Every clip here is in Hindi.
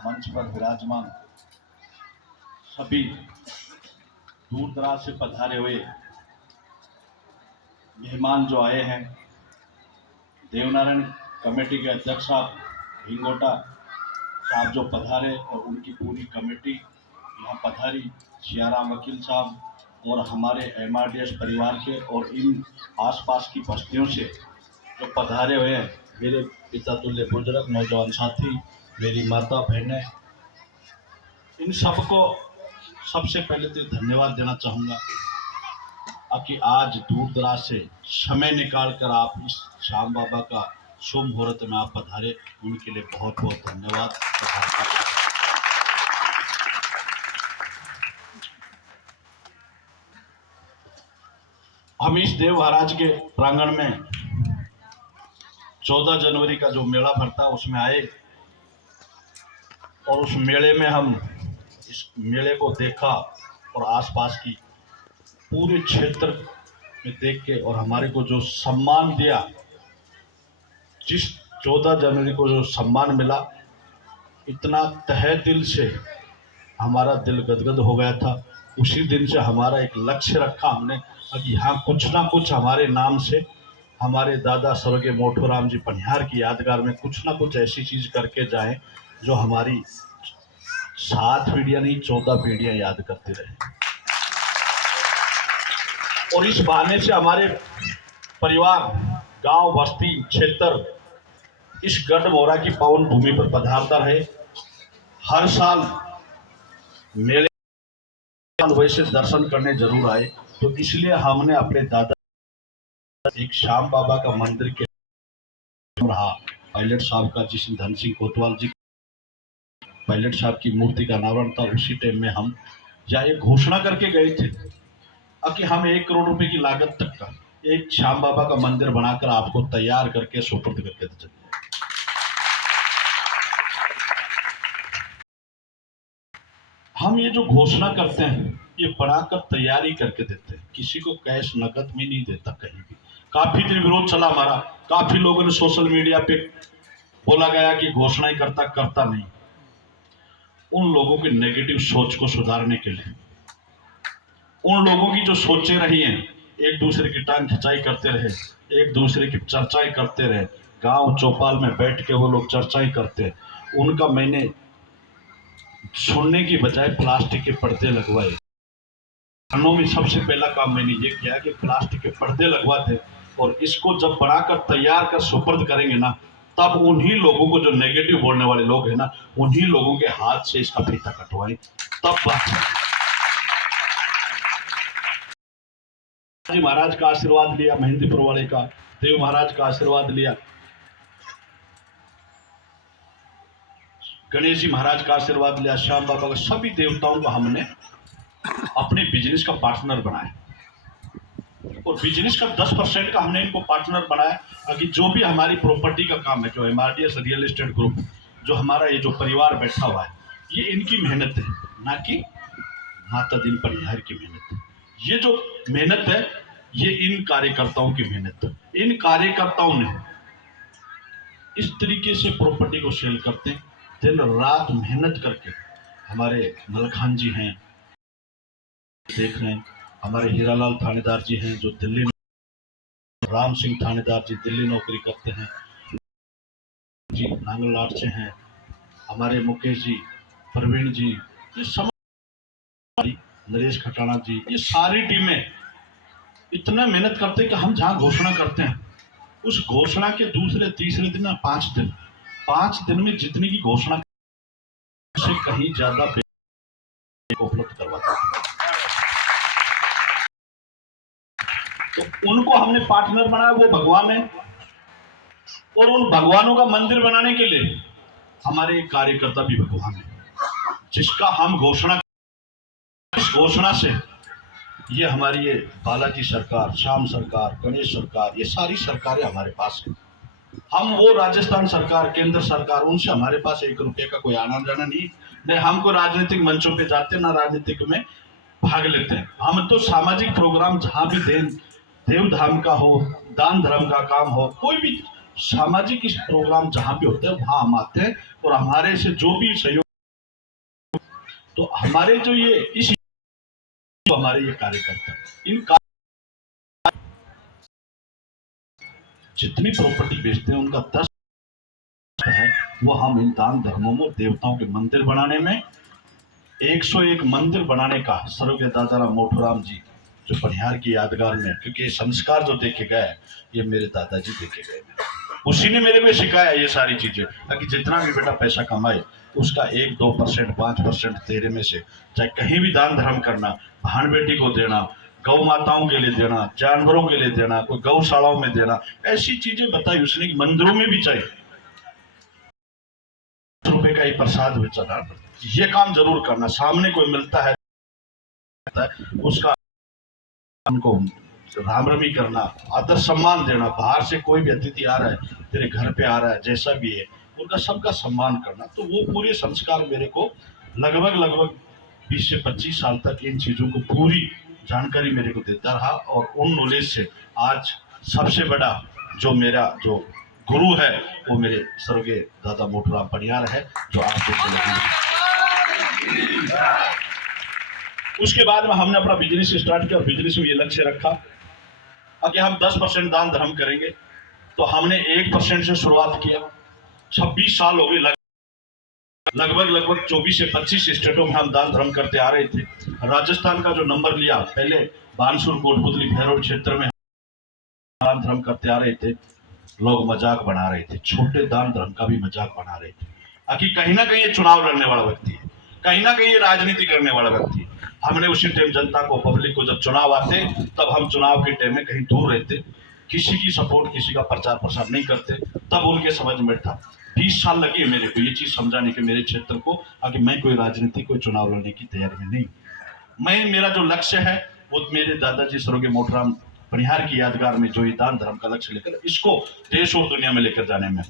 मंच पर विराजमान सभी दूर दराज से पधारे हुए मेहमान जो आए हैं, देवनारायण कमेटी के अध्यक्ष साहब हिंगोटा साहब जो पधारे और उनकी पूरी कमेटी यहाँ पधारी, सियाराम वकील साहब और हमारे MRDS परिवार के और इन आसपास की बस्तियों से जो पधारे हुए हैं, मेरे पिता तुल्य बुजुर्ग नौजवान साथी, मेरी माता बहनें, इन सबको सबसे पहले तो धन्यवाद देना चाहूँगा कि आज दूर दराज से समय निकाल कर आप इस श्याम बाबा का शुभ मुहूर्त में आप पधारे, उनके लिए बहुत बहुत धन्यवाद। हम इस देव महाराज के प्रांगण में 14 जनवरी का जो मेला भरता उसमें आए और उस मेले में हम इस मेले को देखा और आसपास की पूरे क्षेत्र में देख के और हमारे को जो सम्मान दिया, जिस 14 जनवरी को जो सम्मान मिला, इतना तहे दिल से हमारा दिल गदगद हो गया था। उसी दिन से हमारा एक लक्ष्य रखा हमने कि यहाँ कुछ ना कुछ हमारे नाम से हमारे दादा स्वर्गीय मोठूराम जी पनिहार की यादगार में कुछ ना कुछ ऐसी चीज करके जाएं जो हमारी 7 पीढ़ियां नहीं 14 पीढ़ियां याद करती रहे। और इस बहाने से हमारे परिवार, गांव, बस्ती, क्षेत्र इस गढ़मोरा की पावन भूमि पर पधारता रहे। हर साल मेले वैसे दर्शन करने जरूर आए, तो इसलिए हमने अपने दादा एक श्याम बाबा का मंदिर के रहा, पायलट साहब का, जिसमें धन सिंह कोतवाल जी पायलट साहब की मूर्ति का अनावरण था, उसी टाइम में हम यहाँ एक घोषणा करके गए थे कि हम 1 करोड़ रुपए की लागत तक का एक श्याम बाबा का मंदिर बनाकर आपको तैयार करके सुपुर्द करके देते। हम ये जो घोषणा करते हैं ये बनाकर तैयारी करके देते हैं, किसी को कैश नकद में नहीं देता कहीं भी। काफी दिन विरोध चला हमारा, काफी लोगों ने सोशल मीडिया पे बोला गया कि घोषणा ही करता नहीं। उन लोगों की नेगेटिव सोच को सुधारने के लिए, उन लोगों की जो सोचें रही हैं, एक दूसरे की टांग खिंचाई करते रहे, एक दूसरे की चर्चाएं करते रहे, गांव चौपाल में बैठ के वो लोग चर्चाएं करते, उनका मैंने सुनने की बजाय प्लास्टिक के पर्दे लगवाए। कानों में सबसे पहला काम मैंने ये किया कि प्लास्टिक के पर्दे लगवाते और इसको जब बनाकर तैयार कर सुपुर्द करेंगे ना, तब उन्हीं लोगों को जो नेगेटिव बोलने वाले लोग हैं ना, उन्हीं लोगों के हाथ से इसका फीता कटवाएं, तब बात। जी महाराज का आशीर्वाद लिया, मेहंदीपुर वाले का, देव महाराज का आशीर्वाद लिया, गणेश जी महाराज का आशीर्वाद लिया, श्याम बाबा का, सभी देवताओं को हमने अपने बिजनेस का पार्टनर बनाया और बिजनेस का 10% का हमने इनको पार्टनर बनाया कि जो भी हमारी प्रॉपर्टी का काम है, जो MRDS रियल एस्टेट ग्रुप, जो हमारा ये जो परिवार बैठा हुआ है, ये इनकी मेहनत है, ना कि माता दिन पनिहार की मेहनत है। ये जो मेहनत है ये इन कार्यकर्ताओं की मेहनत है। इन कार्यकर्ताओं ने इस तरीके से प्रॉपर्टी को सेल करते हैं, दिन रात मेहनत करके। हमारे मलखान जी हैं, देख रहे हैं, हमारे हीरालाल थानेदार जी हैं जो दिल्ली, राम सिंह थानेदार जी दिल्ली नौकरी करते हैं, जी नांगलनाथ से हैं, हमारे मुकेश जी, प्रवीण जी, ये सब, नरेश खटाना जी, ये सारी टीमें इतना मेहनत करते हैं कि हम जहाँ घोषणा करते हैं उस घोषणा के दूसरे तीसरे दिन या 5 दिन में जितनी की घोषणा से कहीं ज्यादा उपलब्ध करवाते हैं। तो उनको हमने पार्टनर बनाया, वो भगवान है, और उन भगवानों का मंदिर बनाने के लिए हमारे कार्यकर्ता भी भगवान है, जिसका हम घोषणा, इस घोषणा से ये हमारी ये बालाजी सरकार, श्याम सरकार, गणेश सरकार, ये सारी सरकारें हमारे पास है। हम वो राजस्थान सरकार, केंद्र सरकार, उनसे हमारे पास 1 रुपये का कोई आना जाना नहीं। हमको राजनीतिक मंचों पे जाते ना राजनीतिक में भाग लेते हैं। हम तो सामाजिक प्रोग्राम जहाँ भी देव धाम का हो, दान धर्म का काम हो, कोई भी सामाजिक प्रोग्राम जहाँ भी होते हैं वहाँ हम आते हैं और हमारे से जो भी सहयोग तो हमारे जो ये इस जो हमारे ये कार्यकर्ता इन जितनी प्रॉपर्टी बेचते हैं उनका 10 है वो हम इन दान धर्मों में देवताओं के मंदिर बनाने में 101 मंदिर बनाने का स्वर्गीय दादाराम मोठूराम जी जो बनिहार की यादगार में, क्योंकि संस्कार जो देखे गए ये मेरे दादाजी देखे गए, उसी ने मेरे को सिखाया ये सारी चीजें, ताकि जितना भी बेटा पैसा कमाए उसका 1-2% 5% तेरे में से चाहे कहीं भी दान धर्म करना, बहन बेटी को देना, गौ माताओं के लिए देना, जानवरों के लिए देना, कोई गौशालाओं में देना, ऐसी चीजें बताई उसने कि मंदिरों में भी चाहिए रुपए का ही प्रसाद बेचना, ये काम जरूर करना। सामने कोई मिलता है उसका उनको राम रमी करना, आदर सम्मान देना, बाहर से कोई भी अतिथि आ रहा है तेरे घर पे आ रहा है जैसा भी है उनका सबका सम्मान करना। तो वो पूरे संस्कार मेरे को लगभग 20 से 25 साल तक इन चीजों को पूरी जानकारी मेरे को देता रहा, और उन नॉलेज से आज सबसे बड़ा जो मेरा जो गुरु है वो मेरे स्वर्गीय दादा मोठूराम बनिहार है, जो आप देखते लगे। उसके बाद में हमने अपना बिजनेस स्टार्ट किया और बिजनेस में ये लक्ष्य रखा कि हम 10% दान धर्म करेंगे। तो हमने 1% से शुरुआत किया। 26 साल हो गए, लगभग 24 से 25 स्टेटों में हम दान धर्म करते आ रहे थे। राजस्थान का जो नंबर लिया, पहले बानसूर कोटपुतली भैरव क्षेत्र में दान धर्म करते आ रहे थे, लोग मजाक बना रहे थे, छोटे दान धर्म का भी मजाक बना रहे थे कि कहीं ना कहीं ये चुनाव लड़ने वाला व्यक्ति है, कहीं ना कहीं ये राजनीति करने वाला व्यक्ति है। हमने उसी टाइम जनता को, पब्लिक को, जब चुनाव आते तब हम चुनाव के टाइम में कहीं दूर रहते, किसी की सपोर्ट, किसी का प्रचार प्रसार नहीं करते, तब उनके समझ में था। 20 साल लगे मेरे को ये चीज समझाने के मेरे क्षेत्र को कि मैं कोई राजनीति, कोई चुनाव लड़ने की तैयारी में नहीं। मैं, मेरा जो लक्ष्य है वो मेरे दादाजी स्वर्गीय मोठूराम बनिहार की यादगार में जो ये दान धर्म का लक्ष्य लेकर इसको देश और दुनिया में लेकर जाने में,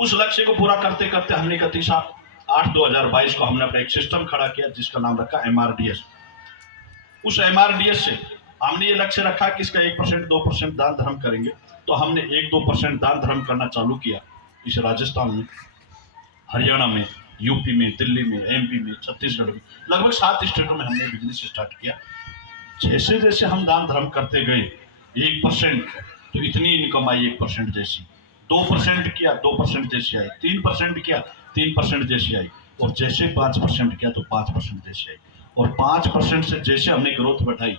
उस लक्ष्य को पूरा करते करते हमने 31/8/2022 को हमने अपना एक सिस्टम खड़ा किया जिसका नाम रखा MRDS। उस MRDS से हमने ये लक्ष्य रखा कि इसका 1% 2% दान धर्म करेंगे। तो हमने 1-2% दान धर्म करना चालू किया। इस राजस्थान में, हरियाणा में, यूपी में, दिल्ली में, MP में, छत्तीसगढ़ में, लगभग 7 स्टेटों में हमने बिजनेस स्टार्ट किया। जैसे जैसे हम दान धर्म करते गए 1% तो इतनी इनकम आई 1% जैसी, 2% किया 2% जैसी आई, 3% किया 3% जैसी आई, और जैसे 5% किया तो 5% जैसी आई, और 5% से जैसे हमने ग्रोथ बढ़ाई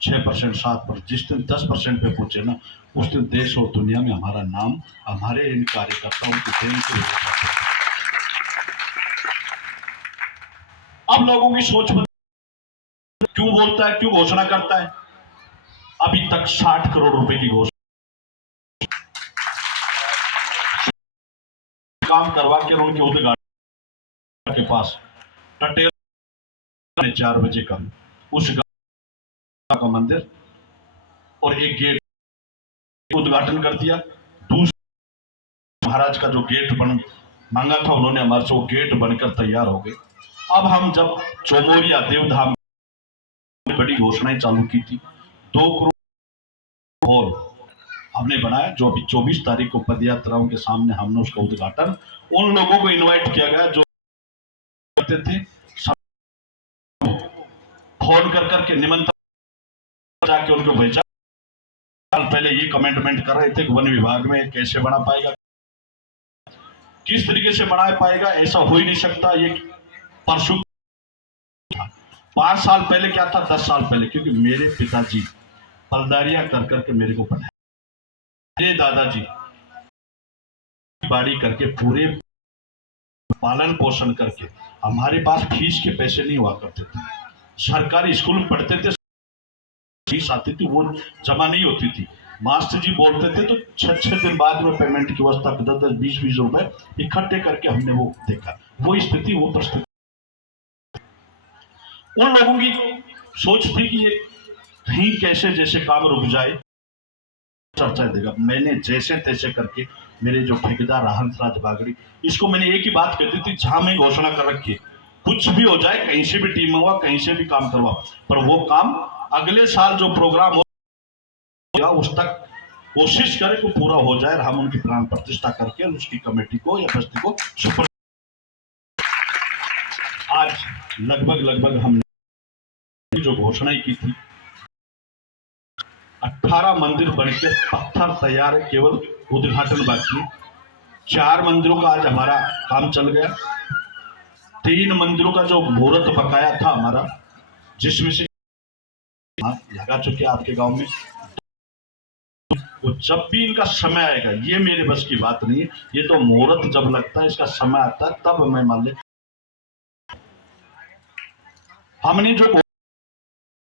6% 7%, जिस दिन 10% पे पहुंचे ना उस दिन देश और दुनिया में हमारा नाम, हमारे इन कार्यकर्ताओं की देन से अब लोगों की सोच क्यों बोलता है, क्यों घोषणा करता है। अभी तक 60 करोड़ रुपए की घोषणा काम करवा के उनके उद्घाटन के पास टटेर 4 बजे का उस का मंदिर और एक गेट उद्घाटन कर दिया। दूसरा महाराज का जो गेट बन मांगा था उन्होंने हमारे से, वो गेट बनकर तैयार हो गए। अब हम जब चौमोरिया देवधाम बड़ी घोषणाएं चालू की थी, 2 करोड़ हॉल हमने बनाया, जो अभी 24 तारीख को पदयात्राओं के सामने हमने उसका उद्घाटन, उन लोगों को इनवाइट किया गया जो करते थे, फोन कर करके निमंत्रण जाके उनको भेजा। पहले ये कमेंटमेंट कर रहे थे कि वन विभाग में कैसे बना पाएगा, किस तरीके से बना पाएगा, ऐसा हो ही नहीं सकता। ये परसों 5 साल पहले क्या था, 10 साल पहले, क्योंकि मेरे पिताजी पलदारियां कर करके मेरे को पढ़ाया, मेरे दादाजी बाड़ी करके पूरे पालन पोषण करके, हमारे पास फीस के पैसे नहीं हुआ करते थे, सरकारी स्कूल में पढ़ते थे, फीस आती थी वो जमा नहीं होती थी, मास्टर जी बोलते थे तो 6 दिन बाद में पेमेंट की व्यवस्था, 10-10 20-20 रुपए इकट्ठे करके हमने वो देखा, वो स्थिति, वो परिस्थिति। उन लोगों की सोच थी कि ये कहीं कैसे जैसे काम रुक जाए, चर्चा देगा। मैंने जैसे तैसे करके मेरे जो ठेकेदार हंसराज बागड़ी, इसको मैंने एक ही बात कहती थी, जहां मैं घोषणा कर रखी, कुछ भी हो जाए, कहीं से भी टीम हुआ, कहीं से भी काम करवा, पर वो काम अगले साल जो प्रोग्राम होगा उस तक कोशिश करें कि पूरा हो जाए, हम उनकी प्राण प्रतिष्ठा करके उसकी कमेटी को या बस्ती को सुपर लगभग हमने जो घोषणाएं की थी, 18 मंदिर बनकर पत्थर तैयार है, केवल उद्घाटन बाकी। 4 मंदिरों का आज हमारा काम चल गया। 3 मंदिरों का जो मुहूर्त बकाया था हमारा, जिसमें से लगा चुके आपके गांव में, वो जब भी इनका समय आएगा, ये मेरे बस की बात नहीं है, ये तो मुहूर्त जब लगता है, इसका समय आता है, तब मैं मान ले। हमने जो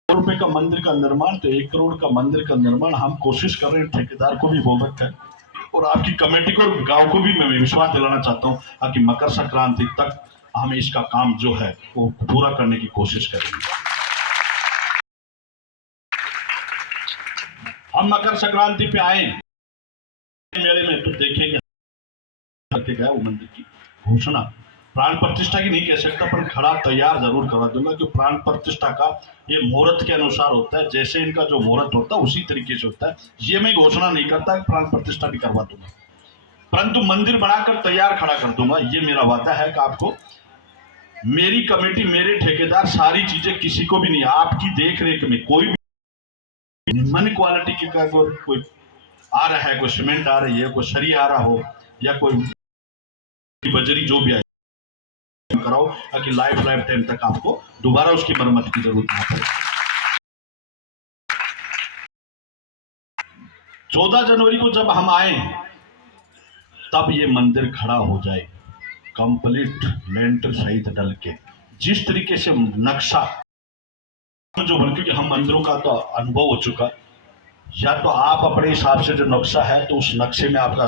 रुपए का मंदिर का निर्माण, तो 1 करोड़ का मंदिर का निर्माण हम कोशिश कर रहे हैं, ठेकेदार को भी बोल रखा है और आपकी कमेटी को, गांव को भी मैं विश्वास दिलाना चाहता हूं कि मकर संक्रांति तक हम इसका काम जो है वो पूरा करने की कोशिश करेंगे। हम मकर संक्रांति पे आए मेले में, तो देखेंगे करके गया वो मंदिर की घोषणा। प्राण प्रतिष्ठा की नहीं कह सकता, पर खड़ा तैयार जरूर करवा दूंगा, कि प्राण प्रतिष्ठा का ये मुहूर्त के अनुसार होता है, जैसे इनका जो मुहूर्त होता है उसी तरीके से होता है। ये मैं घोषणा नहीं करता, प्राण प्रतिष्ठा भी करवा दूंगा, परंतु मंदिर बनाकर तैयार खड़ा कर दूंगा। ये मेरा वादा है कि आपको, मेरी कमेटी, मेरे ठेकेदार, सारी चीजें किसी को भी नहीं, आपकी देख रेख में कोई भी निम्न क्वालिटी का कोई आ रहा है, कोई सीमेंट आ रही है, कोई सरिया आ रहा हो, या कोई बजरी जो भी आए कराओ, ताकि लाइफ टाइम तक आपको दोबारा उसकी मरम्मत की जरूरत ना पड़े। 14 जनवरी को जब हम आए, तब ये मंदिर खड़ा हो जाए कंप्लीट लेंटर सहित डल के, जिस तरीके से नक्शा जो बन, क्योंकि हम मंदिरों का तो अनुभव हो चुका, या तो आप अपने हिसाब से जो नक्शा है तो उस नक्शे में आपका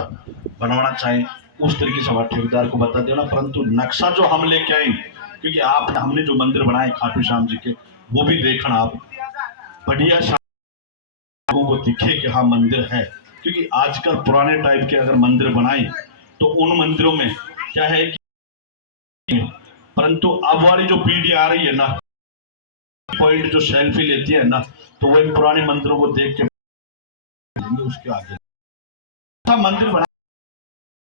बनवाना चाहें, उस तरीके से हमारे ठेकेदार को बता देना, परंतु नक्शा जो हम लेके आए, क्योंकि हमने जो मंदिर बनाए खाटू श्याम जी के, वो भी देखना आप, बढ़िया लोगों को दिखे कि हाँ मंदिर है। क्योंकि आजकल पुराने टाइप के अगर मंदिर बनाए तो उन मंदिरों में क्या है कि, परंतु अब वाली जो पीढ़ी आ रही है ना, पॉइंट जो सेल्फी लेती है ना, तो वो पुराने मंदिरों को देख के उसके आगे मंदिर बना,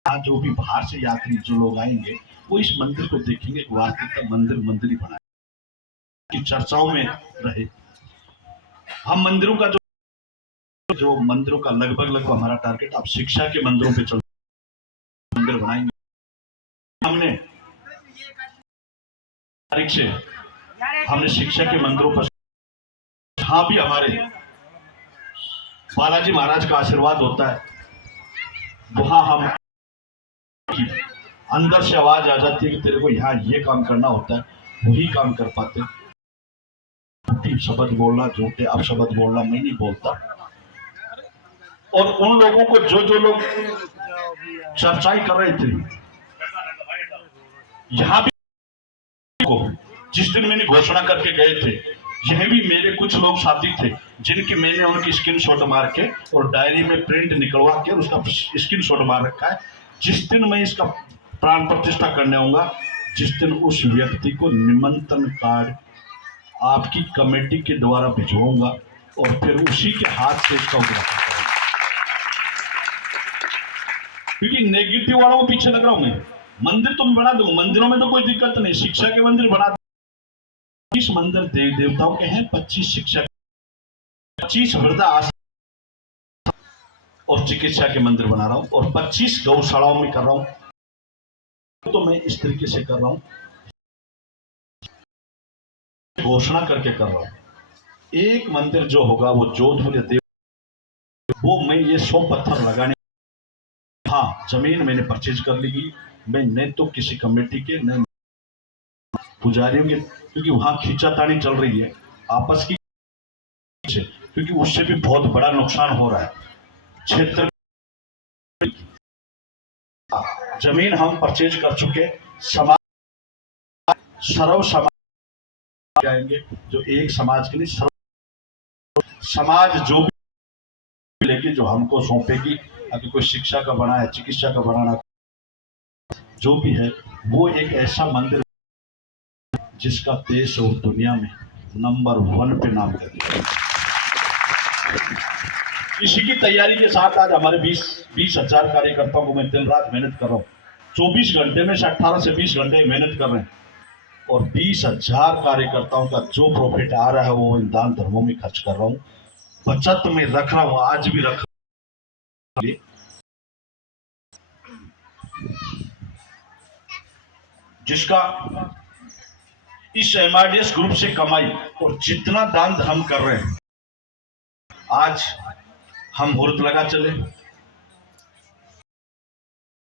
जो भी बाहर से यात्री जो लोग आएंगे वो इस मंदिर को देखेंगे, वास्तविकता मंदिर ही बना की चर्चाओं में रहे। हम मंदिरों का जो मंदिरों का लगभग हमारा टारगेट, अब शिक्षा के मंदिरों पे चल मंदिर बनाएंगे। हमने तारीख से हमने शिक्षा के मंदिरों पर, हाँ भी हमारे बालाजी महाराज का आशीर्वाद होता है, वहां हम अंदर से आवाज आ जाती है कि तेरे को यहाँ ये काम करना होता है, वही काम कर पाते। शब्द बोलना झूठे अब शब्द बोलना मैं नहीं बोलता, और उन लोगों को जो लोग चर्चाएं कर रहे थे यहाँ भी, जिस दिन मैंने घोषणा करके गए थे, यह भी मेरे कुछ लोग साथी थे, जिनकी मैंने उनकी स्क्रीनशॉट मार के और डायरी में प्रिंट निकलवा के उसका स्क्रीनशॉट मार रखा है। जिस दिन मैं इसका प्राण प्रतिष्ठा करने आऊंगा, जिस दिन उस व्यक्ति को निमंत्रण कार्ड आपकी कमेटी के द्वारा भिजवाऊंगा और फिर उसी के हाथ से इसका उद्घाटन करूंगा। क्योंकि नेगेटिव वालों को पीछे लग रहा हूं मैं। मंदिर तो मैं बना दूं, मंदिरों में तो कोई दिक्कत नहीं, शिक्षा के मंदिर बना, 25 मंदिर देव देवताओं के हैं, 25 शिक्षा, 25 वृद्धाश्रम और चिकित्सा के मंदिर बना रहा हूं, और 25 गौशालाओं में कर रहा हूं। तो मैं इस तरीके से कर रहा हूं, घोषणा करके कर रहा हूं। एक मंदिर जो होगा वो जोधपुर देव, वो मैं ये 100 पत्थर लगाने, हाँ जमीन मैंने परचेज कर ली, मैं न तो किसी कमेटी के न पुजारियों के, क्योंकि वहां खींचातानी चल रही है आपस की, क्योंकि उससे भी बहुत बड़ा नुकसान हो रहा है क्षेत्र। जमीन हम परचेज कर चुके, समाज सर्व समाज जाएंगे, जो एक समाज के लिए सर्व समाज जो भी लेके जो हमको सौंपेगी, अगर कोई शिक्षा का बना है, चिकित्सा का बनाना जो भी है, वो एक ऐसा मंदिर जिसका देश और दुनिया में नंबर 1 पे नाम कर दिया। इसी की तैयारी के साथ आज हमारे 20,000 कार्यकर्ताओं को मैं दिन रात मेहनत कर रहा हूँ। 24 घंटे में से 18 से 20 घंटे मेहनत कर रहे हैं। और 20,000 कार्यकर्ताओं का जो प्रॉफिट आ रहा है वो इन दान धर्मों में खर्च कर रहा हूँ, बचत में रख रहा हूँ, आज भी रख रहा हूँ। जिसका इस एमआरडीएस ग्रुप से कमाई और जितना दान धर्म कर रहे हैं, आज हम मुहूर्त लगा चले।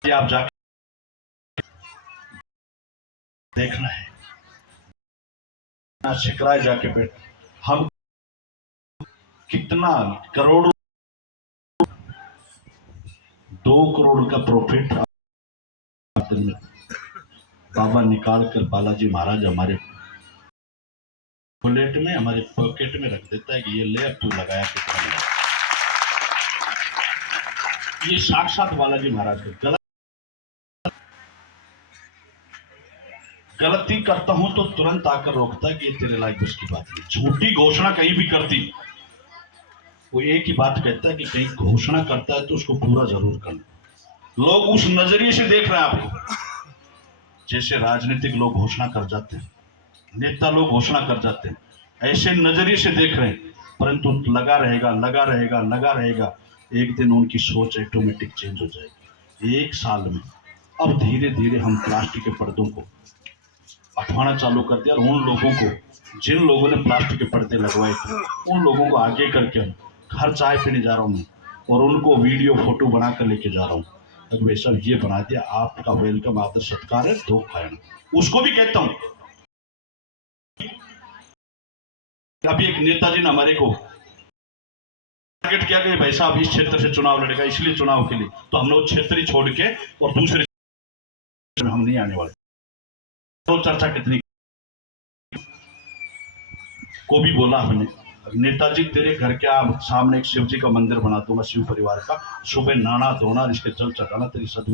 आप जाके देखना है, शिकराए जाके बैठ, हम कितना करोड़ 2 करोड़ का प्रॉफिट में बाबा निकाल कर बालाजी महाराज हमारे वॉलेट में, हमारे पॉकेट में रख देता है कि ये ले, अब तू लगाया कितना। ये साक्षात बालाजी महाराज का गलती करता हूं तो तुरंत आकर रोकता है कि ये तेरे लायक बस की बात नहीं। झूठी घोषणा कहीं भी करती, वो एक ही बात कहता है कि कहीं घोषणा करता है तो उसको पूरा जरूर करना। लोग उस नजरिए से देख रहे हैं आपको, जैसे राजनीतिक लोग घोषणा कर जाते हैं, नेता लोग घोषणा कर जाते हैं, ऐसे नजरिए से देख रहे हैं, परंतु लगा रहेगा लगा रहेगा लगा रहेगा, एक दिन उनकी सोच ऑटोमेटिक चेंज हो जाएगी। 1 साल में अब धीरे धीरे हम प्लास्टिक के पर्दों को हटाना चालू कर दिया, और उन लोगों को, जिन लोगों ने प्लास्टिक के पर्दे लगवाए थे, उन लोगों को आगे करके हम घर चाय पीने जा रहा हूँ और उनको वीडियो फोटो बना कर लेके जा रहा हूँ। अगर वैसा ये बना दिया, आपका वेलकम, आदर सत्कार है, दो खाना। उसको भी कहता हूँ, अभी एक नेताजी ने हमारे को टारगेट किया कि भाई साहब इस क्षेत्र से चुनाव लड़ेगा, इसलिए चुनाव के लिए, तो हम लोग क्षेत्र ही छोड़ के और दूसरे में हम नहीं आने वाले। तो चर्चा कितनी को भी बोला हमने, नेताजी तेरे घर के सामने एक शिव जी का मंदिर बना दूंगा, शिव परिवार का, सुबह नहाना धोना, इसके जल चढ़ाना, तेरी सदगुरु